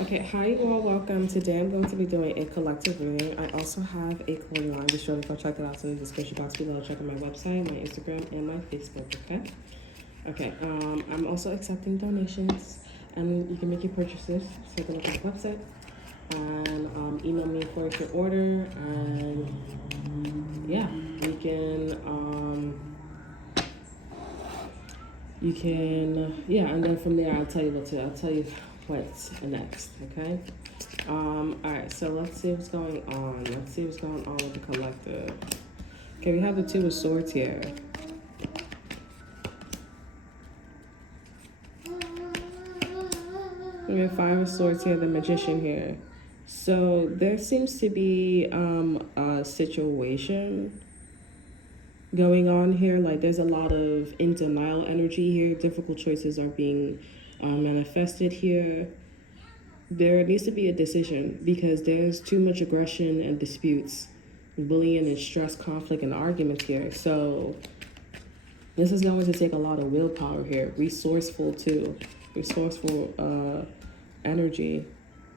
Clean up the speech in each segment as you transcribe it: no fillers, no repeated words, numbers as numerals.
Okay, hi you all, welcome. Today I'm going to be doing a collective reading. I also have a clothing line. Be sure to go check it out in the description box below. Check out my website, my Instagram, and my Facebook, okay? Okay, I'm also accepting donations, and you can make your purchases. So you can look at the website, and email me for your order, and yeah, yeah, and then from there I'll tell you what's next, okay? All right, so let's see what's going on. Let's see what's going on with the collective. Okay, we have the Two of Swords here. We have Five of Swords here, the Magician here. So there seems to be a situation going on here. Like there's a lot of in denial energy here. Difficult choices are being manifested here. There needs to be a decision because there's too much aggression and disputes, bullying and stress, conflict and arguments here. So this is going to take a lot of willpower here. Resourceful too. Resourceful energy,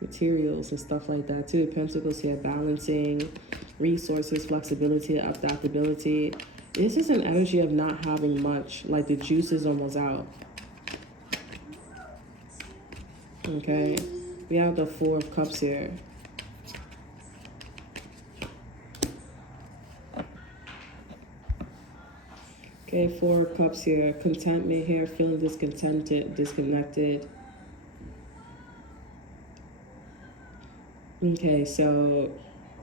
materials and stuff like that too. Pentacles here, balancing, resources, flexibility, adaptability. This is an energy of not having much, like the juice is almost out. Okay, we have the Four of Cups here. Okay, Four of Cups here. Contentment here, feeling discontented, disconnected. Okay, so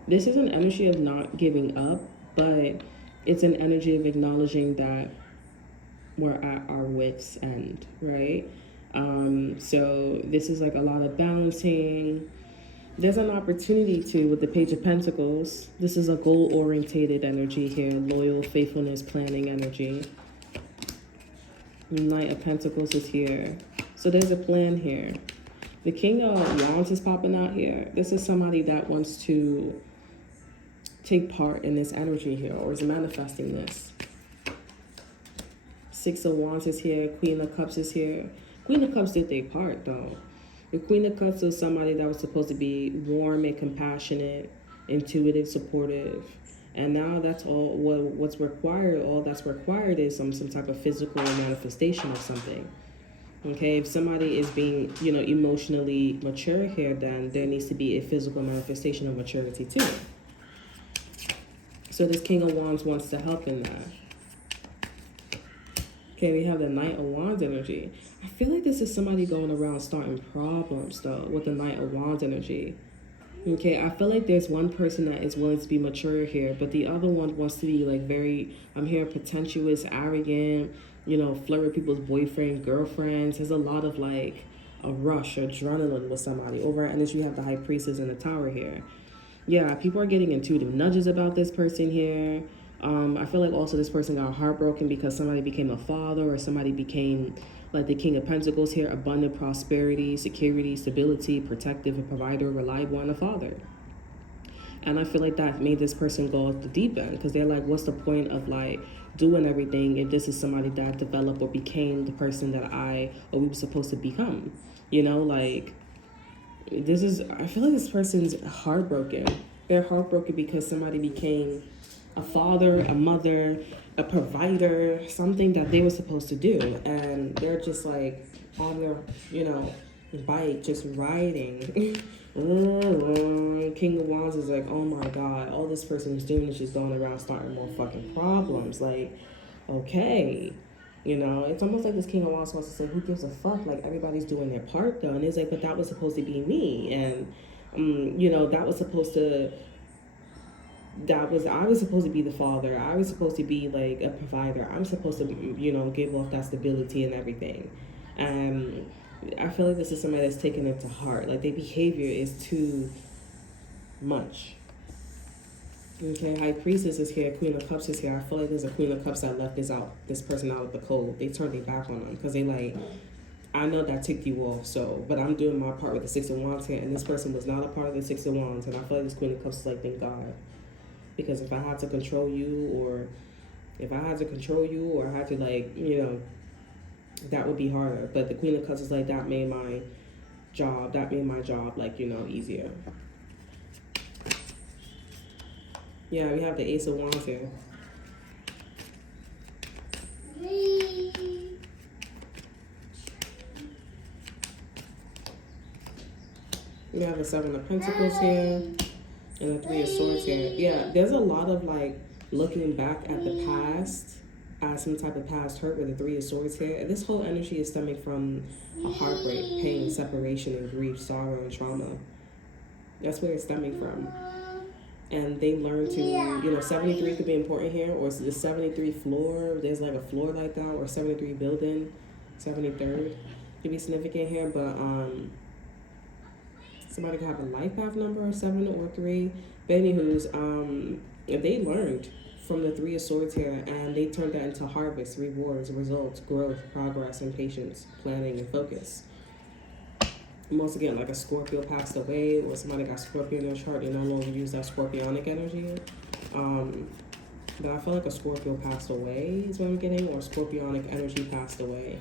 this is an energy of not giving up, but it's an energy of acknowledging that we're at our wits' end, right? So this is like a lot of balancing. There's an opportunity to, with the Page of Pentacles, this is a goal-orientated energy here, loyal, faithfulness, planning energy. Knight of Pentacles is here. So there's a plan here. The King of Wands is popping out here. This is somebody that wants to take part in this energy here or is manifesting this. Six of Wands is here. Queen of Cups is here. Queen of Cups did their part though. The Queen of Cups was somebody that was supposed to be warm and compassionate, intuitive, supportive. And now that's all what's required. All that's required is some type of physical manifestation of something. Okay, if somebody is being, emotionally mature here, then there needs to be a physical manifestation of maturity too. So this King of Wands wants to help in that. Okay, we have the Knight of Wands energy. I feel like this is somebody going around starting problems though with the Knight of Wands energy. Okay, I feel like there's one person that is willing to be mature here, but the other one wants to be like very, I'm hearing pretentious, arrogant, flirt with people's boyfriend, girlfriends. There's a lot of like a rush, adrenaline with somebody. Over at energy, we have the High Priestess in the Tower here. Yeah, people are getting intuitive nudges about this person here. I feel like also this person got heartbroken because somebody became a father or somebody became like the King of Pentacles here, abundant prosperity, security, stability, protective, a provider, reliable, and a father. And I feel like that made this person go off the deep end because they're like, what's the point of like doing everything if this is somebody that developed or became the person that we were supposed to become? Like I feel like this person's heartbroken. They're heartbroken because somebody became a father, a mother, a provider, something that they were supposed to do. And they're just like on their, bike, just riding. King of Wands is like, oh my God, all this person is doing is just going around starting more fucking problems. Like, okay. It's almost like this King of Wands wants to say, who gives a fuck? Like, everybody's doing their part, though. And it's like, but that was supposed to be me. And, I was supposed to be the father. I was supposed to be, like, a provider. I'm supposed to, give off that stability and everything. I feel like this is somebody that's taking it to heart. Like, their behavior is too much. Okay, High Priestess is here, Queen of Cups is here. I feel like there's a Queen of Cups that left this person out of the cold. They turned their back on them because they like, I know that ticked you off, but I'm doing my part with the Six of Wands here, and this person was not a part of the Six of Wands, and I feel like this Queen of Cups is like, thank God. Because if I had to control you, or I had to like, that would be harder. But the Queen of Cups is like, that made my job. That made my job, like, easier. Yeah, we have the Ace of Wands here. We have the Seven of Pentacles here and the Three of Swords here. Yeah, there's a lot of like looking back at the past as some type of past hurt with the Three of Swords here. And this whole energy is stemming from a heartbreak, pain, separation, and grief, sorrow, and trauma. That's where it's stemming from. And they learn to, 73 could be important here, or the 73 floor, there's like a floor like that, or 73 building, 73rd could be significant here, but somebody could have a life path number, 7 or 3. But anywho's, if they learned from the Three of Swords here, and they turned that into harvest, rewards, results, growth, progress, and patience, planning, and focus. I'm also getting like a Scorpio passed away, or somebody got Scorpio in their chart, they no longer use that Scorpionic energy. But I feel like a Scorpio passed away is what I'm getting, or Scorpionic energy passed away.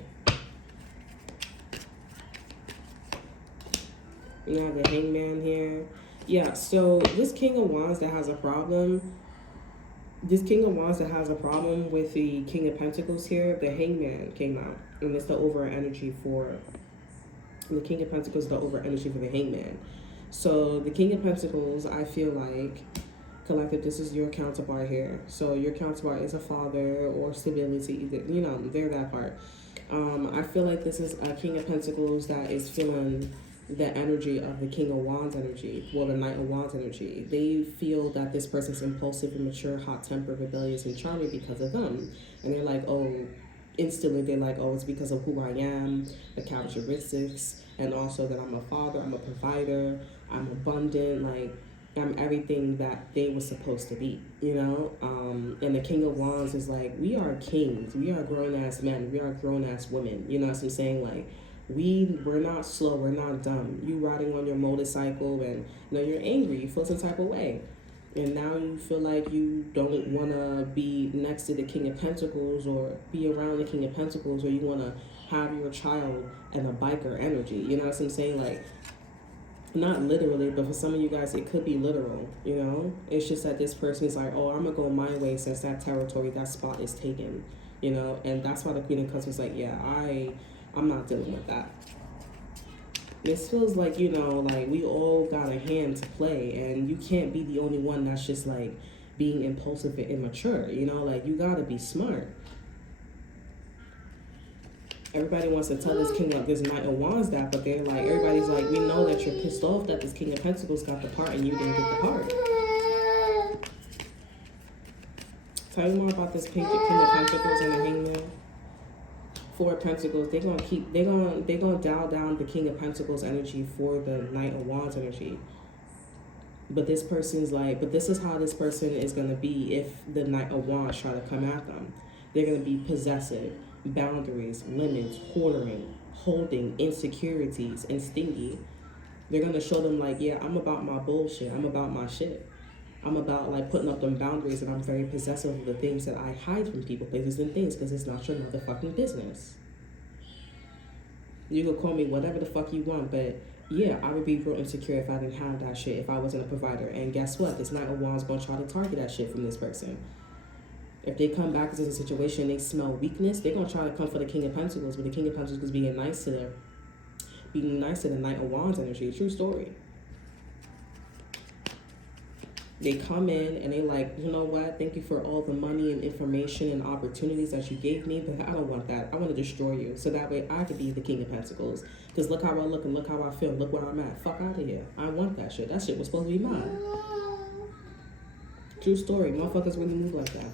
You have the Hangman here. Yeah, so this King of Wands that has a problem, with the King of Pentacles here, the Hangman came out, and it's the over energy for the King of Pentacles, the over energy for the Hangman. So the King of Pentacles, I feel like, collective, this is your counterpart here. So your counterpart is a father or stability, they're that part. I feel like this is a King of Pentacles that is feeling the energy of the King of Wands energy, well, the Knight of Wands energy. They feel that this person's impulsive, immature, hot-tempered, rebellious, and charming because of them. And they're like, instantly they're like, it's because of who I am, the characteristics, and also that I'm a father, I'm a provider, I'm abundant, like, I'm everything that they were supposed to be, And the King of Wands is like, we are kings, we are grown-ass men, we are grown-ass women, you know what I'm saying? Like, we're not slow, we're not dumb. You riding on your motorcycle and you're angry, you feel some type of way. And now you feel like you don't want to be next to the King of Pentacles or be around the King of Pentacles, or you want to have your child in a biker energy. You know what I'm saying? Like, not literally, but for some of you guys, it could be literal, It's just that this person is like, I'm going to go my way since that territory, that spot is taken, And that's why the Queen of Cups was like, yeah, I'm not dealing with that. This feels like, like we all got a hand to play, and you can't be the only one that's just like being impulsive and immature, like you gotta be smart. Everybody wants to tell this King of this Knight of Wands that, but they're like, everybody's like, we know that you're pissed off that this King of Pentacles got the part and you didn't get the part. Tell me more about this King of Pentacles and the Hangman. Four of Pentacles, they're gonna dial down the King of Pentacles energy for the Knight of Wands energy. But this person's like, but this is how this person is gonna be if the Knight of Wands try to come at them. They're gonna be possessive, boundaries, limits, holding, insecurities, and stingy. They're gonna show them like, yeah, I'm about my bullshit, I'm about my shit. I'm about like putting up them boundaries, and I'm very possessive of the things that I hide from people, places, and things, because it's not your motherfucking business. You could call me whatever the fuck you want, but yeah, I would be real insecure if I didn't have that shit, if I wasn't a provider. And guess what? This Knight of Wands gonna try to target that shit from this person. If they come back into the situation, they smell weakness, they're gonna try to come for the King of Pentacles, but the King of Pentacles is being nice to the Knight of Wands energy. True story. They come in and they like, you know what? Thank you for all the money and information and opportunities that you gave me, but I don't want that. I want to destroy you, so that way I could be the King of Pentacles. Because look how I look and look how I feel. Look where I'm at. Fuck out of here. I want that shit. That shit was supposed to be mine. True story. Motherfuckers really move like that.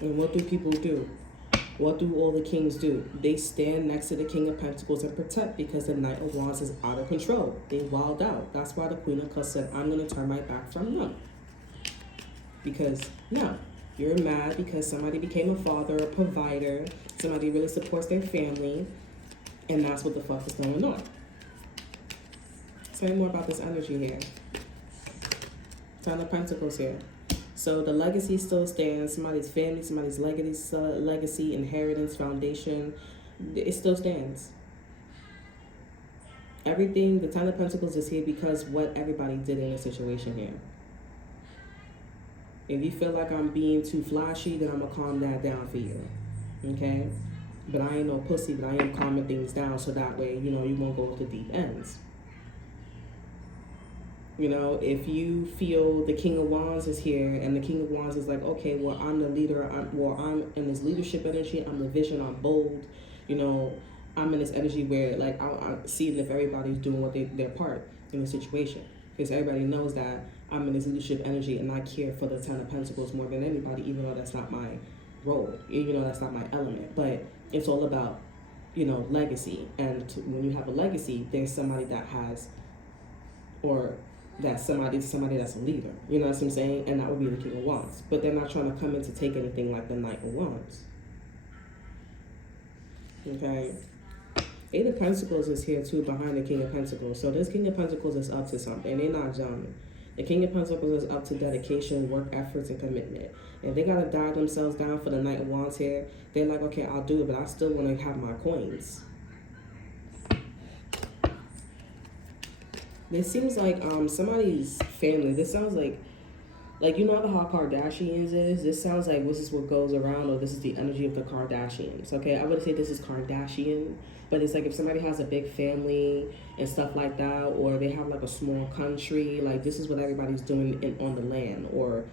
And what do people do? What do all the kings do? They stand next to the King of Pentacles and protect, because the Knight of Wands is out of control. They wild out. That's why the Queen of Cups said, I'm going to turn my back from them. Because, no, you're mad because somebody became a father, a provider, somebody really supports their family, and that's what the fuck is going on. Tell me more about this energy here. Ten of Pentacles here. So the legacy still stands. Somebody's family, somebody's legacy, inheritance, foundation, it still stands. Everything, the Ten of Pentacles is here because what everybody did in a situation here. If you feel like I'm being too flashy, then I'm going to calm that down for you. Okay? But I ain't no pussy, but I am calming things down so that way, you know, you won't go to deep ends. You know, if you feel the King of Wands is here and the King of Wands is like, okay, well, I'm the leader. I'm in this leadership energy. I'm the vision. I'm bold. You know, I'm in this energy where, like, I'm seeing if everybody's doing what their part in the situation. Because everybody knows that I'm in this leadership energy and I care for the Ten of Pentacles more than anybody, even though that's not my role, even though that's not my element. But it's all about, you know, legacy. And when you have a legacy, there's somebody that has, or that's somebody that's a leader. You know what I'm saying? And that would be the King of Wands. But they're not trying to come in to take anything like the Knight of Wands. Okay? Eight of Pentacles is here too behind the King of Pentacles. So this King of Pentacles is up to something. They're not dumb. The King of Pentacles is up to dedication, work efforts, and commitment. If they got to dial themselves down for the Knight of Wands here, they're like, okay, I'll do it, but I still want to have my coins. This seems like somebody's family. This sounds like you know how Kardashians is? This sounds like this is what goes around, or this is the energy of the Kardashians, okay? I would say this is Kardashian, but it's like if somebody has a big family and stuff like that, or they have like a small country, like this is what everybody's doing on the land or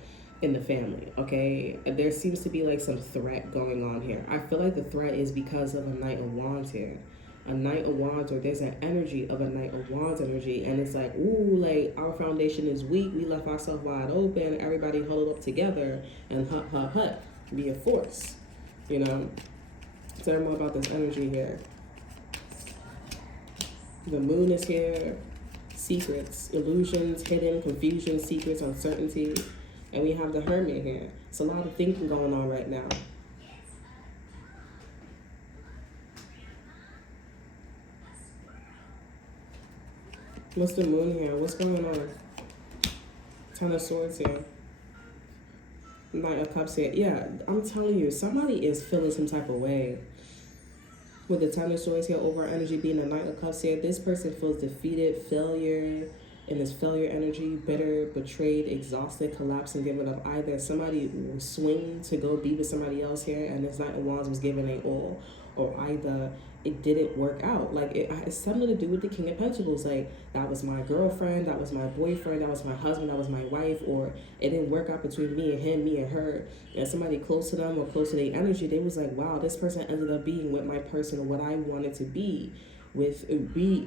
in the family, okay? There seems to be like some threat going on here. I feel like the threat is because of a Knight of Wands here. A Knight of Wands, or there's an energy of a Knight of Wands energy, and it's like, ooh, like our foundation is weak, we left ourselves wide open, everybody huddled up together and be a force, you know. Tell me more about this energy here. The Moon is here. Secrets, illusions, hidden, confusion, secrets, uncertainty, and we have the Hermit here. It's a lot of thinking going on right now. What's the Moon here? What's going on? Ten of Swords here. Knight of Cups here. Yeah, I'm telling you, somebody is feeling some type of way. With the Ten of Swords here, over energy being a Knight of Cups here, this person feels defeated, failure, in this failure energy, bitter, betrayed, exhausted, collapsed, and giving up. Either somebody will swing to go be with somebody else here, and this Knight of Wands was given a all, or either it didn't work out. Like it's something to do with the King of Pentacles. Like that was my girlfriend, that was my boyfriend, that was my husband, that was my wife, or it didn't work out between me and him, me and her. And somebody close to them or close to their energy, they was like, wow, this person ended up being with my person, or what I wanted to be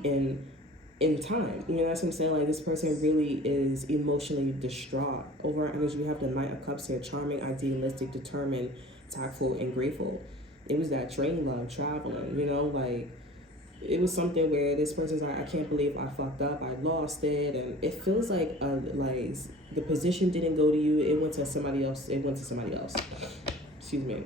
in time. You know what I'm saying? Like this person really is emotionally distraught. Over our energy, we have the Knight of Cups here, charming, idealistic, determined, tactful, and grateful. It was that train love, traveling, you know, like it was something where this person's like, I can't believe I fucked up, I lost it, and it feels like the position didn't go to you, it went to somebody else, Excuse me.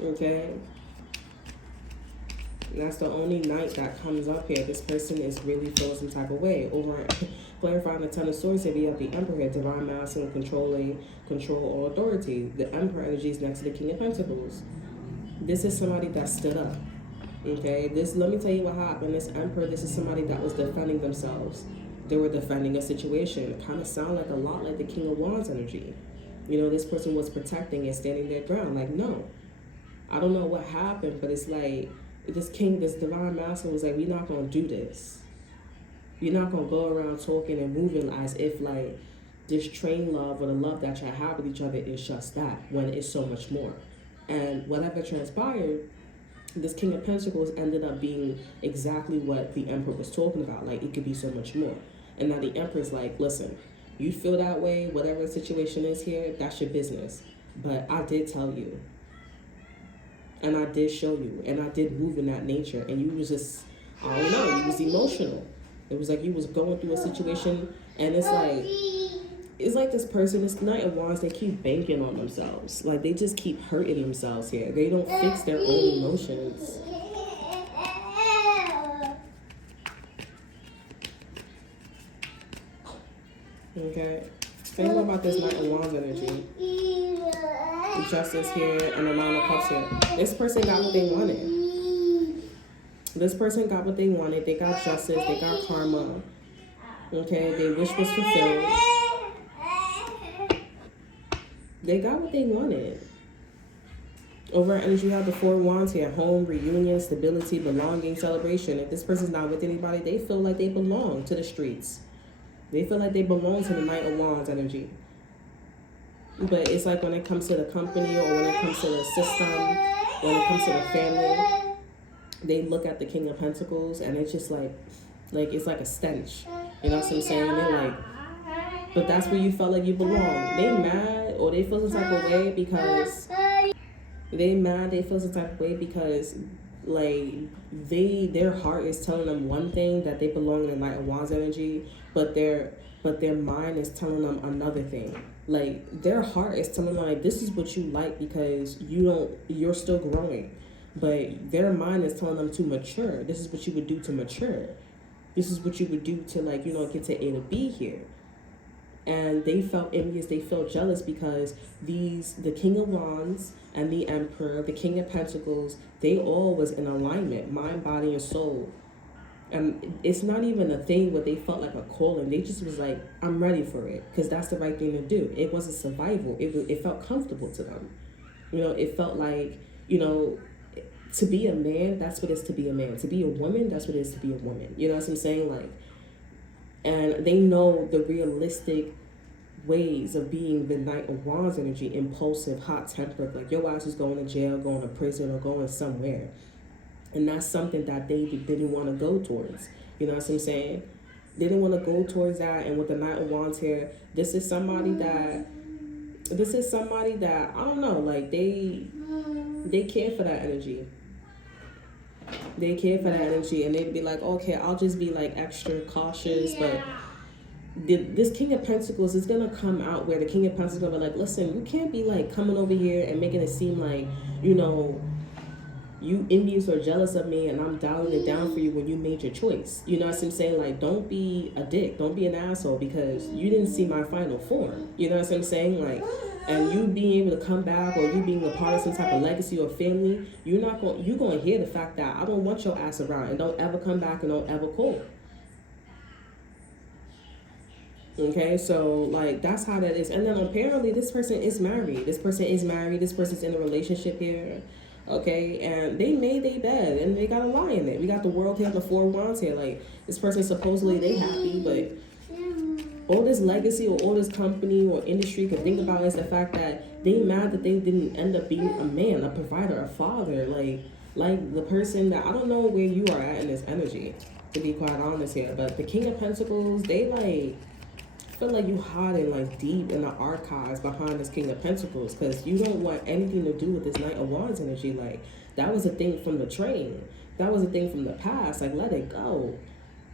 Okay. And that's the only Knight that comes up here. This person is really feeling some type of way. Over clarifying the Ten of Swords here, we have the Emperor here, divine masculine, control or authority. The Emperor energy is next to the King of Pentacles. This is somebody that stood up. Okay, let me tell you what happened. This Emperor, this is somebody that was defending themselves. They were defending a situation. It kind of sound like a lot like the King of Wands energy. You know, this person was protecting and standing their ground. Like, no, I don't know what happened, but it's like this divine masculine was like, we're not going to do this. You're not going to go around talking and moving as if like this train love or the love that you have with each other is just that, when it's so much more. And whatever transpired, this King of Pentacles ended up being exactly what the Emperor was talking about. Like, it could be so much more. And now the Emperor's like, listen, you feel that way, whatever the situation is here, that's your business. But I did tell you. And I did show you, and I did move in that nature, and you was just, I don't know, you was emotional. It was like you was going through a situation, and it's like this person, this Knight of Wands, they keep banking on themselves. Like, they just keep hurting themselves here. They don't fix their own emotions. Okay. Think more about this Knight of Wands energy. Justice here and the Nine of Cups here. This person got what they wanted. This person got what they wanted. They got justice. They got karma. Okay. Their wish was fulfilled. They got what they wanted. Over energy, you have the Four of Wands here. Home, reunion, stability, belonging, celebration. If this person's not with anybody, they feel like they belong to the streets. They feel like they belong to the Knight of Wands energy. But it's like when it comes to the company or when it comes to the system, when it comes to the family, they look at the King of Pentacles and it's just like it's like a stench. You know what I'm saying? They're like, but that's where you felt like you belong. They mad or they feel some type of way because like their heart is telling them one thing, that they belong in the Knight of Wands energy, but their mind is telling them another thing. Like their heart is telling them like this is what you like because you're still growing, but their mind is telling them to mature. This is what you would do to mature. This is what you would do to get to A to B here. And they felt envious, they felt jealous because the King of Wands and the Emperor, the King of Pentacles, they all was in alignment, mind, body, and soul. And it's not even a thing where they felt like a calling. They just was like, I'm ready for it because that's the right thing to do. It wasn't survival. It felt comfortable to them. It felt like, to be a man, that's what it is to be a man. To be a woman, that's what it is to be a woman. You know what I'm saying? Like, and they know the realistic ways of being the Knight of Wands energy, impulsive, hot-tempered. Like your ass is going to jail, going to prison, or going somewhere. And that's something that they didn't want to go towards. You know what I'm saying? They didn't want to go towards that. And with the Knight of Wands here, this is somebody that I don't know, like they care for that energy. They care for that energy, and they'd be like, okay, I'll just be like extra cautious. But this King of Pentacles is gonna come out where the King of Pentacles is gonna be like, listen, you can't be like coming over here and making it seem like you envious or jealous of me, and I'm dialing it down for you when you made your choice. You know what I'm saying? Like, don't be a dick, don't be an asshole because you didn't see my final form. You know what I'm saying? Like, and you being able to come back or you being a part of some type of legacy or family, you're gonna hear the fact that I don't want your ass around, and don't ever come back and don't ever call. Okay, so like that's how that is. And then apparently this person is married. This person's in a relationship here. Okay, and they made their bed and they got a lie in it. We got the world here, the Four of Wands here. Like this person supposedly they happy, but all this legacy or all this company or industry could think about is the fact that they mad that they didn't end up being a man, a provider, a father. Like the person that I don't know where you are at in this energy, to be quite honest here. But the King of Pentacles, they like feel like you hiding like deep in the archives behind this King of Pentacles because you don't want anything to do with this Knight of Wands energy. Like that was a thing from the train. That was a thing from the past. Like let it go.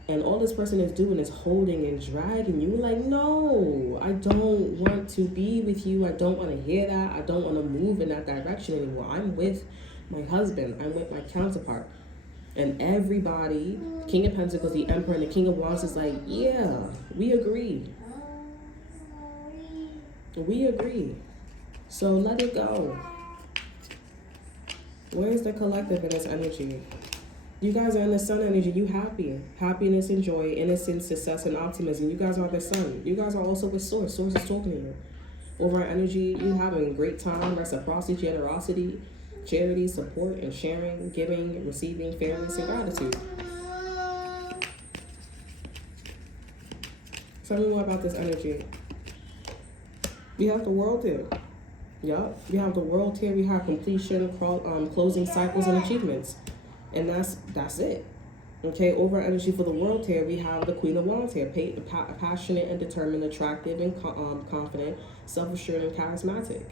And all this person is doing is holding and dragging you. Like, no, I don't want to be with you. I don't want to hear that. I don't want to move in that direction anymore. I'm with my husband. I'm with my counterpart. And everybody, King of Pentacles, the Emperor, and the King of Wands is like, yeah, we agree. We agree. So let it go. Where's the collective in this energy? You guys are in the sun energy. You happy. Happiness and joy, innocence, success, and optimism. You guys are the sun. You guys are also with Source. Source is talking to you. Over energy, you having a great time, reciprocity, generosity, charity, support, and sharing, giving, receiving, fairness, and gratitude. Tell me more about this energy. We have the world here. Yup. We have the world here. We have completion, closing cycles, and achievements. And that's it. Okay, over energy for the world here, we have the Queen of Wands here. Passionate and determined, attractive and confident, self-assured and charismatic.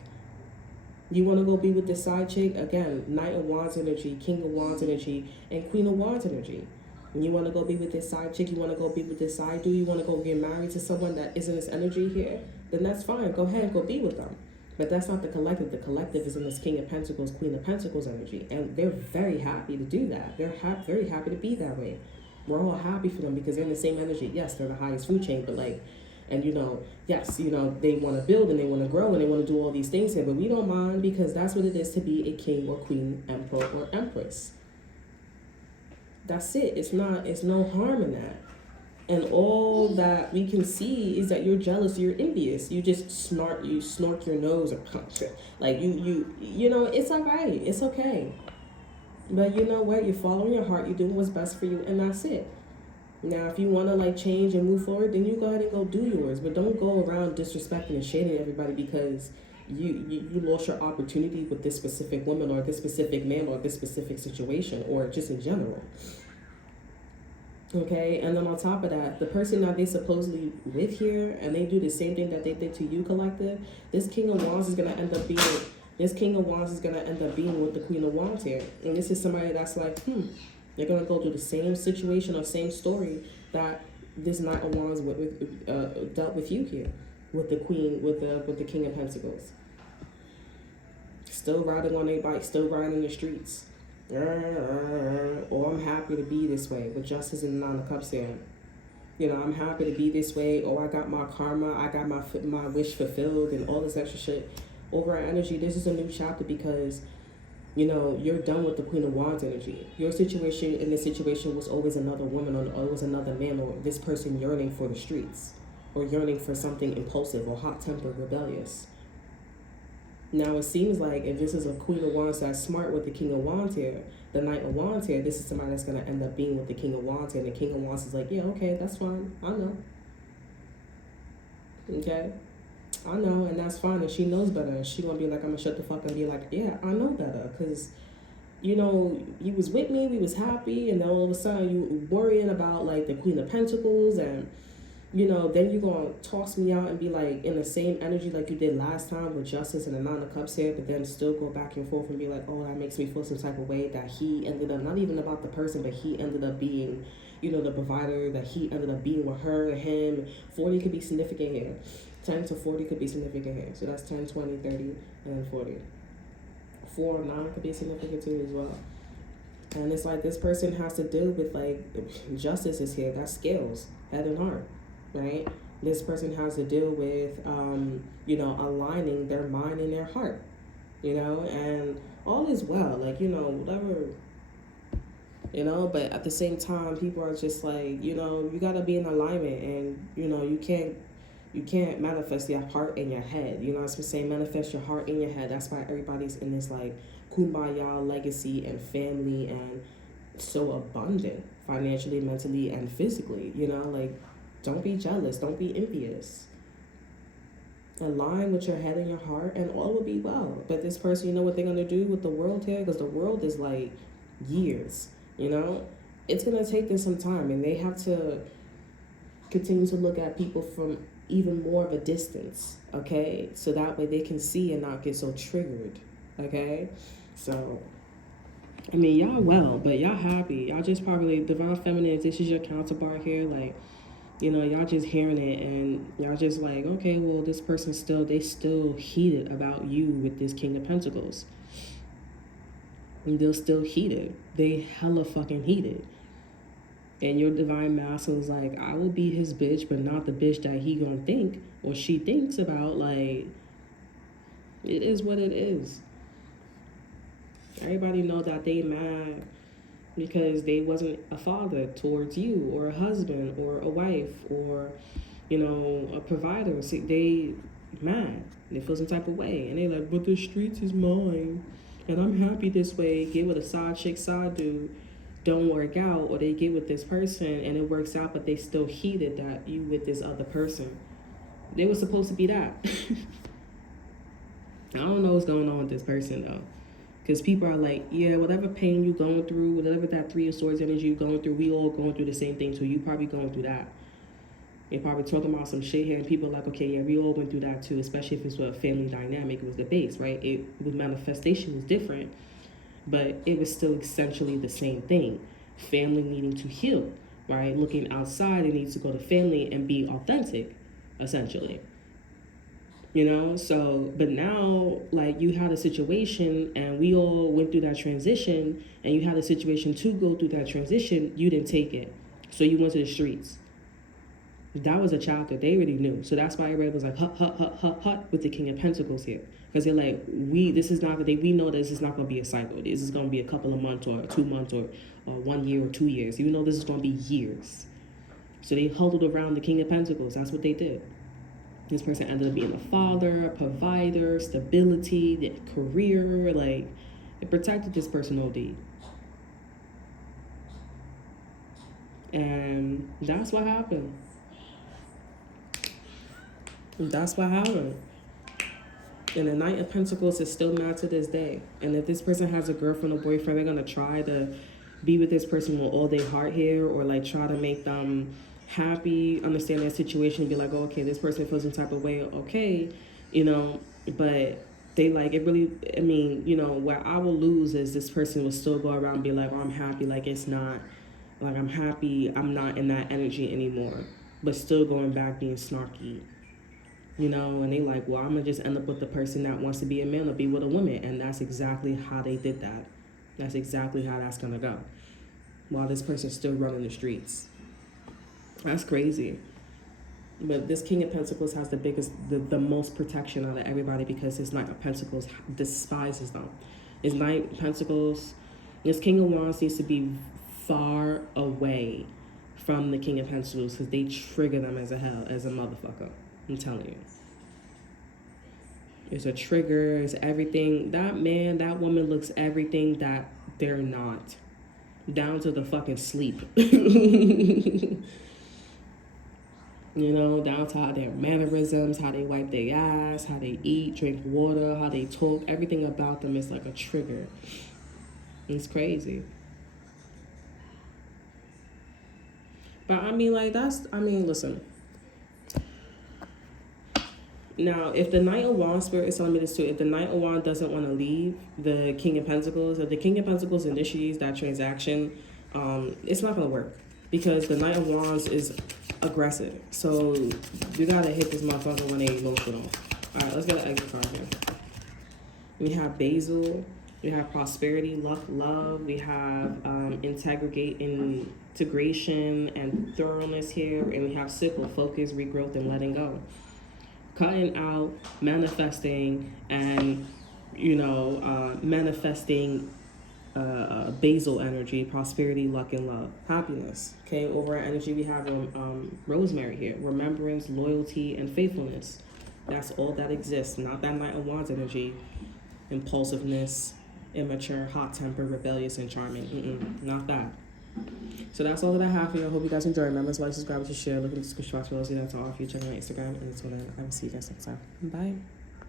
You want to go be with this side chick? Again, Knight of Wands energy, King of Wands energy, and Queen of Wands energy. And you want to go be with this side chick? You want to go be with this side dude? You want to go get married to someone that isn't this energy here? Then that's fine. Go ahead and go be with them. But that's not the collective. The collective is in this King of Pentacles, Queen of Pentacles energy. And they're very happy to do that. They're very happy to be that way. We're all happy for them because they're in the same energy. Yes, they're the highest food chain, but like, And, yes, they want to build and they want to grow and they want to do all these things here, but we don't mind because that's what it is to be a king or queen, emperor or empress. That's it. It's no harm in that. And all that we can see is that you're jealous, you're envious. You just snort your nose or like it's all right. It's okay. But you know what? You're following your heart. You're doing what's best for you, and that's it. Now, if you want to like change and move forward, then you go ahead and go do yours. But don't go around disrespecting and shading everybody because you lost your opportunity with this specific woman or this specific man or this specific situation or just in general. Okay, and then on top of that, the person that they supposedly live here and they do the same thing that they did to you, collective, this King of Wands is gonna end up being with the Queen of Wands here. And this is somebody that's like, they're gonna go through the same situation or same story that this Knight of Wands dealt with you here, with the Queen, with the King of Pentacles. Still riding on a bike, still riding in the streets. Or I'm happy to be this way with Justice and the Nine of Cups here. I'm happy to be this way. Oh, I got my karma. I got my wish fulfilled and all this extra shit. Over our energy, this is a new chapter because, you're done with the Queen of Wands energy. Your situation in this situation was always another woman or always another man or this person yearning for the streets or yearning for something impulsive or hot-tempered, rebellious. Now, it seems like if this is a Queen of Wands that's smart with the King of Wands here, the Knight of Wands here, this is somebody that's going to end up being with the King of Wands here. And the King of Wands is like, yeah, okay, that's fine. I know. Okay? I know, and that's fine. And she knows better. And she going to be like, I'm going to shut the fuck up and be like, yeah, I know better. Because, you was with me, we was happy, and then all of a sudden you worrying about, like, the Queen of Pentacles and... then you're going to toss me out and be like in the same energy like you did last time with Justice and the Nine of Cups here, but then still go back and forth and be like, oh, that makes me feel some type of way that he ended up, not even about the person, but he ended up being, the provider, that he ended up being with her, him. 40 could be significant here. 10 to 40 could be significant here. So that's 10, 20, 30, and then 40. 4 or 9 could be significant too as well. And it's like this person has to deal with, like, Justice is here. That's scales, head and heart. Right? This person has to deal with, aligning their mind and their heart, and all is well, like, whatever, but at the same time, people are just like, you gotta be in alignment and, you can't manifest your heart in your head. I was saying manifest your heart in your head. That's why everybody's in this, like, kumbaya legacy and family and so abundant financially, mentally, and physically, like, don't be jealous. Don't be envious. Align with your head and your heart, and all will be well. But this person, you know what they're going to do with the world here? Because the world is like years, It's going to take them some time, and they have to continue to look at people from even more of a distance, okay? So that way they can see and not get so triggered, okay? So... y'all well, but y'all happy. Y'all just probably, Divine Feminine, this is your counterpart here, like... y'all just hearing it and y'all just like, okay, well, this person they still heated about you with this King of Pentacles. And they're still heated. They hella fucking heated. And your Divine Masculine is like, I will be his bitch, but not the bitch that he gonna think or she thinks about. Like, it is what it is. Everybody know that they mad because they wasn't a father towards you or a husband or a wife or, a provider. See, they mad. They feel some type of way. And they like, but the streets is mine. And I'm happy this way. Get with a side chick, side dude. Don't work out. Or they get with this person and it works out, but they still heated that you with this other person. They were supposed to be that. I don't know what's going on with this person, though. Because people are like, yeah, whatever pain you going through, whatever that 3 of Swords energy you going through, we all going through the same thing, so you probably going through that. You're probably talking about some shit here, and people are like, okay, yeah, we all went through that too, especially if it's with a family dynamic. It was the base, right? The manifestation was different, but it was still essentially the same thing. Family needing to heal, right? Looking outside, it needs to go to family and be authentic, essentially. So, but now, like, you had a situation and we all went through that transition and you had a situation to go through that transition, you didn't take it. So you went to the streets. That was a chapter. They already knew. So that's why everybody was like, hut, hut, hut, hut, hut, with the King of Pentacles here. Because they're like, we know this is not going to be a cycle. This is going to be a couple of months or 2 months or 1 year or 2 years. Even though this is going to be years. So they huddled around the King of Pentacles. That's what they did. This person ended up being a father, a provider, stability, their career. Like, it protected this person OD. And that's what happened. That's what happened. And the Knight of Pentacles is still mad to this day. And if this person has a girlfriend or boyfriend, they're going to try to be with this person with all their heart here, or like try to make them happy, understand their situation, be like, oh, okay, this person feels some type of way, okay, you know, but they like, it really, I mean, you know, where I will lose is this person will still go around and be like, oh, I'm happy, like it's not, like I'm happy, I'm not in that energy anymore, but still going back being snarky. You know, and they like, well, I'm going to just end up with the person that wants to be a man or be with a woman. And that's exactly how they did that. That's exactly how that's going to go. While this person's still running the streets. That's crazy. But this King of Pentacles has the most protection out of everybody because his Knight of Pentacles despises them. His Knight of Pentacles, this King of Wands needs to be far away from the King of Pentacles because they trigger them as a motherfucker. I'm telling you. It's a trigger, it's everything. That man, that woman looks everything that they're not. Down to the fucking sleep. You know, down to how their mannerisms, how they wipe their ass, how they eat, drink water, how they talk. Everything about them is like a trigger. It's crazy. But I mean, like, listen. Now, if the Knight of Wands, Spirit is telling me this too, if the Knight of Wands doesn't want to leave the King of Pentacles, if the King of Pentacles initiates that transaction, it's not going to work. Because the Knight of Wands is aggressive. So, you got to hit this motherfucker when they're emotional. Alright, let's get an exit card here. We have Basil. We have prosperity, luck, love. We have integration and thoroughness here. And we have sickle, focus, regrowth, and letting go. Cutting out, manifesting, and, you know, manifesting basil energy, prosperity, luck, and love, happiness. Okay, over our energy, we have rosemary here, remembrance, loyalty, and faithfulness. That's all that exists, not that Knight of Wands energy, impulsiveness, immature, hot-tempered, rebellious, and charming. Not that. So that's all that I have for you. I hope you guys enjoy. Remember to like, subscribe, to share. Look at the description box below. See that's all for you. Check out my Instagram. And until then, I will see you guys next time. Bye.